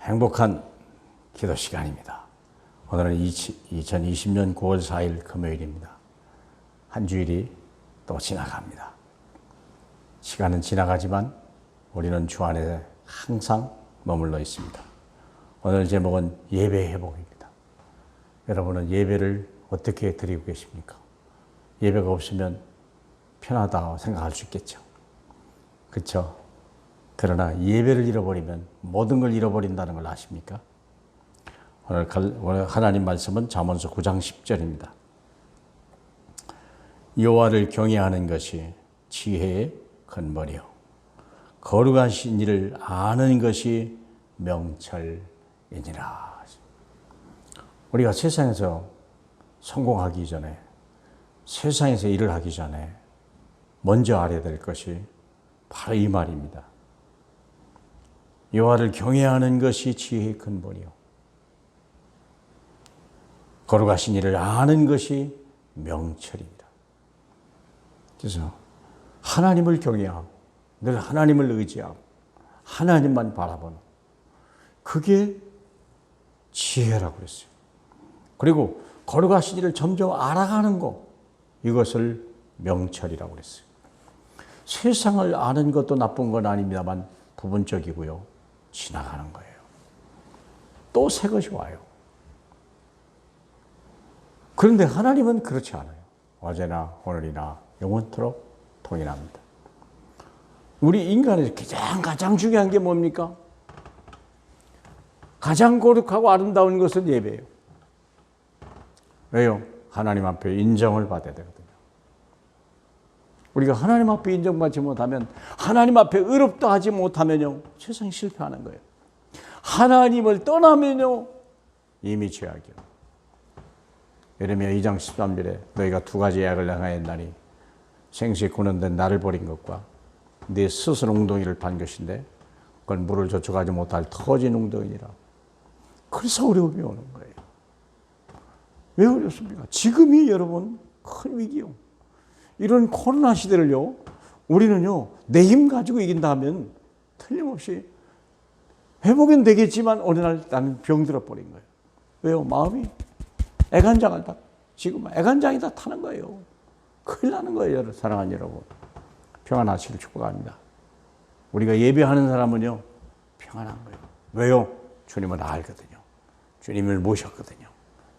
행복한 기도 시간입니다. 오늘은 2020년 9월 4일 금요일입니다. 한 주일이 또 지나갑니다. 시간은 지나가지만 우리는 주 안에 항상 머물러 있습니다. 오늘 제목은 예배 회복입니다. 여러분은 예배를 어떻게 드리고 계십니까? 예배가 없으면 편하다 생각할 수 있겠죠. 그렇죠? 그러나 예배를 잃어버리면 모든 걸 잃어버린다는 걸 아십니까? 오늘 하나님 말씀은 잠언서 9장 10절입니다. 여호와를 경외하는 것이 지혜의 근본이요 거룩하신 일을 아는 것이 명철이니라. 우리가 세상에서 성공하기 전에, 세상에서 일을 하기 전에 먼저 알아야 될 것이 바로 이 말입니다. 여호와를 경외하는 것이 지혜의 근본이요 거룩하신 일을 아는 것이 명철입니다. 그래서 하나님을 경외하고 늘 하나님을 의지하고 하나님만 바라보는 그게 지혜라고 그랬어요. 그리고 거룩하신 일을 점점 알아가는 것, 이것을 명철이라고 그랬어요. 세상을 아는 것도 나쁜 건 아닙니다만 부분적이고요. 지나가는 거예요. 또 새 것이 와요. 그런데 하나님은 그렇지 않아요. 어제나 오늘이나 영원토록 동일합니다. 우리 인간에서 가장 중요한 게 뭡니까? 가장 거룩하고 아름다운 것은 예배예요. 왜요? 하나님 앞에 인정을 받아야 되거든요. 우리가 하나님 앞에 인정받지 못하면, 하나님 앞에 의롭다 하지 못하면요, 세상이 실패하는 거예요. 하나님을 떠나면요, 이미 죄악이요. 예레미야 2장 13절에 너희가 두 가지 약을 행하였나니 생수에 군원된 나를 버린 것과 네 스스로 웅덩이를 판 것인데 그건 물을 저축하지 못할 터진 웅덩이니라. 그래서 어려움이 오는 거예요. 왜 어렵습니까? 지금이 여러분 큰 위기요. 이런 코로나 시대를요, 우리는요, 내 힘 가지고 이긴다 하면 틀림없이 회복은 되겠지만 어느 날 나는 병들어 버린 거예요. 왜요? 마음이 애간장을 다, 지금 애간장이 다 타는 거예요. 큰일 나는 거예요, 사랑하는 여러분. 평안하시길 축복합니다. 우리가 예배하는 사람은요, 평안한 거예요. 왜요? 주님을 알거든요. 주님을 모셨거든요.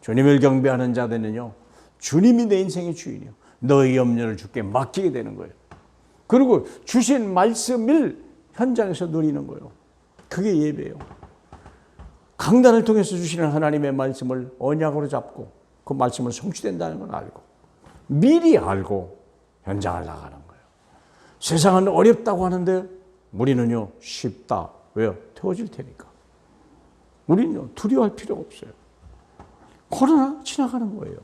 주님을 경배하는 자들은요, 주님이 내 인생의 주인이요. 너의 염려를 주께 맡기게 되는 거예요. 그리고 주신 말씀을 현장에서 누리는 거예요. 그게 예배예요. 강단을 통해서 주시는 하나님의 말씀을 언약으로 잡고 그 말씀을 성취된다는 걸 알고 미리 알고 현장을 나가는 거예요. 세상은 어렵다고 하는데 우리는요 쉽다. 왜요? 태워질 테니까. 우리는요 두려워할 필요가 없어요. 코로나 지나가는 거예요.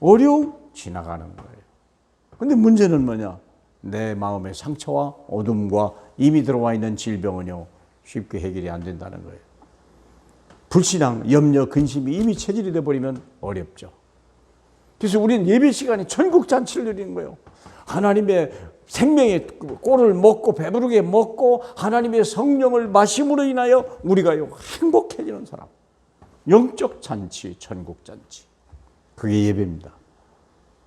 어려움 지나가는 거예요. 근데 문제는 뭐냐? 내 마음의 상처와 어둠과 이미 들어와 있는 질병은요 쉽게 해결이 안 된다는 거예요. 불신앙, 염려, 근심이 이미 체질이 되어버리면 어렵죠. 그래서 우리는 예배 시간에 천국잔치를 누리는 거예요. 하나님의 생명의 꼴을 먹고 배부르게 먹고 하나님의 성령을 마심으로 인하여 우리가요 행복해지는 사람. 영적 잔치, 천국잔치. 그게 예배입니다.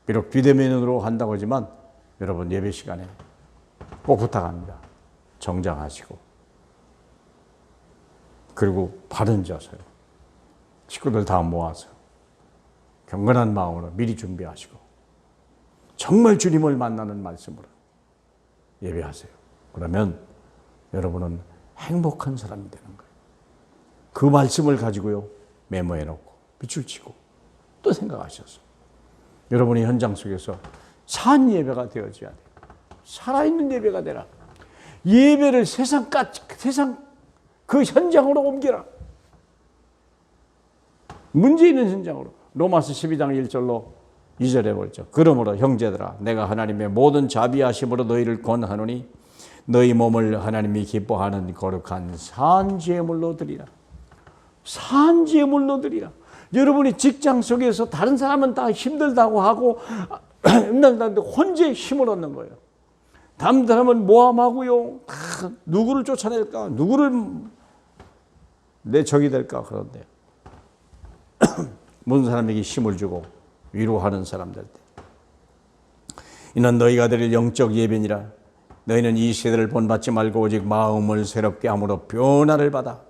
비록 비대면으로 한다고 하지만 여러분 예배 시간에 꼭 부탁합니다. 정장하시고 그리고 바른 자세로 식구들 다 모아서 경건한 마음으로 미리 준비하시고 정말 주님을 만나는 말씀으로 예배하세요. 그러면 여러분은 행복한 사람이 되는 거예요. 그 말씀을 가지고요 메모해 놓고 빛을 치고 또 생각하셔서 여러분이 현장 속에서 산 예배가 되어져야 돼요. 살아있는 예배가 되라. 예배를 세상 그 현장으로 옮겨라. 문제 있는 현장으로. 로마서 12장 1절로 2절에 보죠. 그러므로 형제들아 내가 하나님의 모든 자비하심으로 너희를 권하노니 너희 몸을 하나님이 기뻐하는 거룩한 산제물로 드리라. 산제물로 드리라. 여러분이 직장 속에서 다른 사람은 다 힘들다고 하고 힘들다는데 혼자 힘을 얻는 거예요. 다른 사람은 모함하고요. 누구를 쫓아낼까? 누구를 내 적이 될까? 그런데 모든 사람에게 힘을 주고 위로하는 사람 될 때, 이는 너희가 드릴 영적 예배니라. 너희는 이 세대를 본받지 말고 오직 마음을 새롭게 함으로 변화를 받아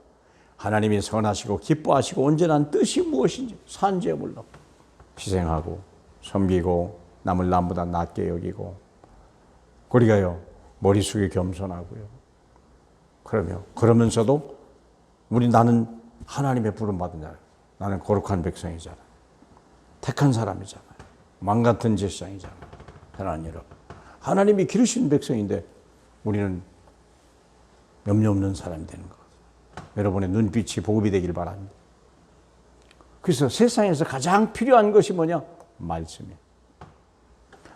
하나님이 선하시고 기뻐하시고 온전한 뜻이 무엇인지 산제물로 희생하고 섬기고 남을 남보다 낮게 여기고, 우리가요 머리 숙여 겸손하고요. 그러면서도 나는 하나님의 부름 받은 자라. 나는 거룩한 백성이잖아. 택한 사람이잖아. 망 같은 제사장이잖아. 하나님 여러분, 하나님이 기르신 백성인데 우리는 염려 없는 사람이 되는 것. 여러분의 눈빛이 복음이 되길 바랍니다. 그래서 세상에서 가장 필요한 것이 뭐냐? 말씀이에요.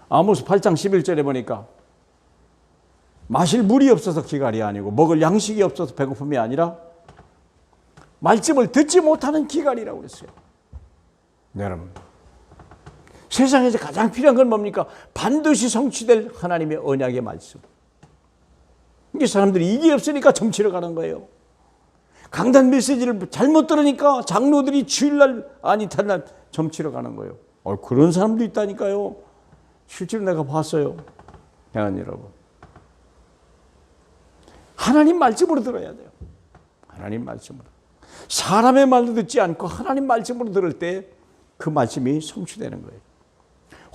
아모스 8장 11절에 보니까 마실 물이 없어서 기갈이 아니고 먹을 양식이 없어서 배고픔이 아니라 말씀을 듣지 못하는 기갈이라고 그랬어요. 여러분, 세상에서 가장 필요한 건 뭡니까? 반드시 성취될 하나님의 언약의 말씀. 이게 사람들이 이게 없으니까 점치러 가는 거예요. 강단 메시지를 잘못 들으니까 장로들이 주일날 아니 다른 점치러 가는 거예요. 그런 사람도 있다니까요. 실제로 내가 봤어요. 대한 여러분, 하나님 말씀으로 들어야 돼요. 하나님 말씀으로. 사람의 말도 듣지 않고 하나님 말씀으로 들을 때 그 말씀이 성취되는 거예요.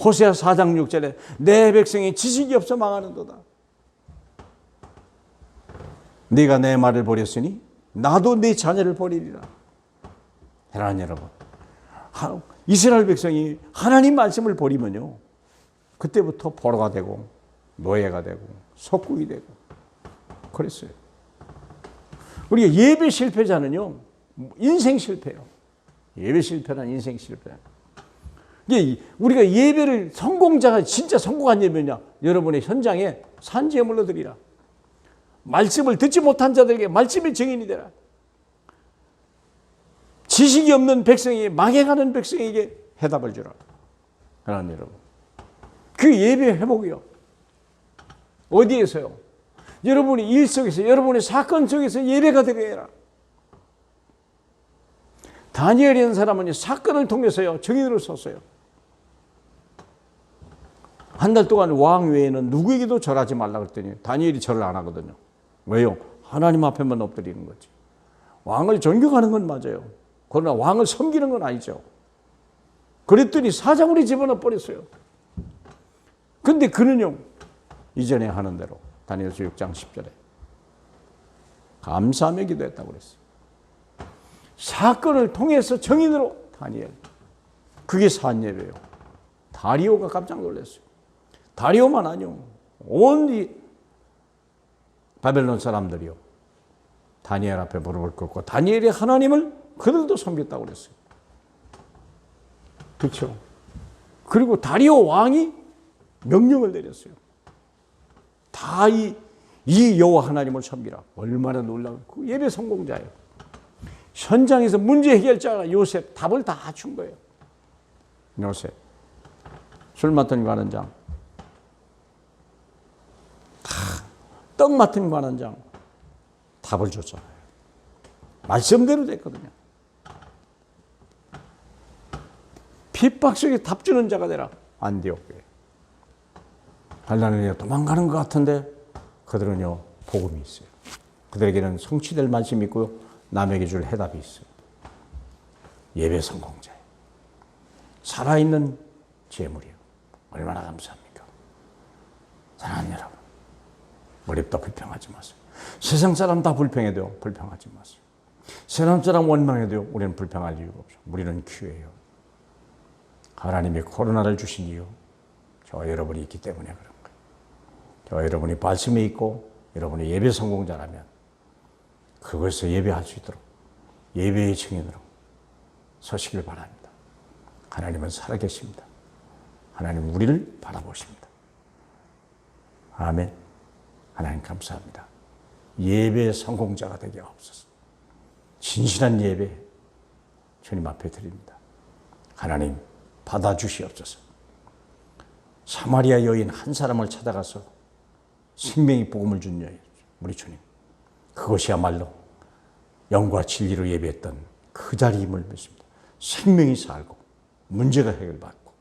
호세아 4장 6절에 내 백성이 지식이 없어 망하는도다. 네가 내 말을 버렸으니 나도 네 자녀를 버리리라. 하나님 여러분, 이스라엘 백성이 하나님 말씀을 버리면요, 그때부터 포로가 되고 노예가 되고 속국이 되고 그랬어요. 우리가 예배 실패자는요, 인생 실패예요. 예배 실패란 인생 실패. 이게 우리가 예배를 성공자가 진짜 성공한 예배냐? 여러분의 현장에 산제물로 드리라. 말씀을 듣지 못한 자들에게 말씀의 증인이 되라. 지식이 없는 백성에게, 망해가는 백성에게 해답을 주라. 하나님 여러분, 그 예배 회복이요. 어디에서요? 여러분의 일 속에서, 여러분의 사건 속에서 예배가 되게 해라. 다니엘이라는 사람은 사건을 통해서요 증인으로 섰어요. 한 달 동안 왕 외에는 누구에게도 절하지 말라 그랬더니 다니엘이 절을 안 하거든요. 왜요? 하나님 앞에만 엎드리는 거지. 왕을 존경하는 건 맞아요. 그러나 왕을 섬기는 건 아니죠. 그랬더니 사자굴에 집어넣어 버렸어요. 근데 그는요, 이전에 하는 대로 다니엘서 6장 10절에 감사하며 기도했다고 그랬어요. 사건을 통해서 정인으로 다니엘. 그게 산예배예요. 다리오가 깜짝 놀랐어요. 다리오만 아니요, 온 이 바벨론 사람들이요 다니엘 앞에 무릎을 꿇고 다니엘이 하나님을 그들도 섬겼다고 그랬어요. 그렇죠. 그리고 다리오 왕이 명령을 내렸어요. 다 이 여호와 하나님을 섬기라. 얼마나 놀라운 그 예배 성공자예요. 현장에서 문제 해결자가 요셉 답을 다 준 거예요. 요셉 술 맡은 관원장, 떡 맡은 관원장 답을 줬잖아요. 말씀대로 됐거든요. 핍박 속에 답 주는 자가 되라. 안디옥교회. 반란을 도망가는 것 같은데 그들은요 복음이 있어요. 그들에게는 성취될 말씀이 있고요, 남에게 줄 해답이 있어요. 예배 성공자예요. 살아있는 재물이에요. 얼마나 감사합니까? 사랑하는 여러분, 어렵다 불평하지 마세요. 세상 사람 다 불평해도요, 불평하지 마세요. 세상 사람 원망해도요, 우리는 불평할 이유가 없어요. 우리는 귀해요. 하나님이 코로나를 주신 이유, 저와 여러분이 있기 때문에 그런 거예요. 저와 여러분이 말씀에 있고 여러분이 예배 성공자라면 그것에서 예배할 수 있도록 예배의 증인으로 서시길 바랍니다. 하나님은 살아계십니다. 하나님 우리를 바라보십니다. 아멘. 하나님 감사합니다. 예배 성공자가 되게 하옵소서. 진실한 예배 주님 앞에 드립니다. 하나님 받아주시옵소서. 사마리아 여인 한 사람을 찾아가서 생명의 복음을 준 여인, 우리 주님, 그것이야말로 영과 진리로 예배했던 그 자리임을 믿습니다. 생명이 살고 문제가 해결받고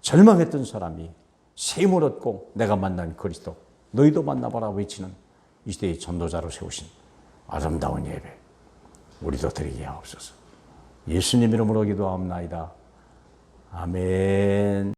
절망했던 사람이 셈을 얻고 내가 만난 그리스도 너희도 만나봐라 외치는 이 시대의 전도자로 세우신 아름다운 예배 우리도 드리게 하옵소서. 예수님 이름으로 기도하옵나이다. 아멘.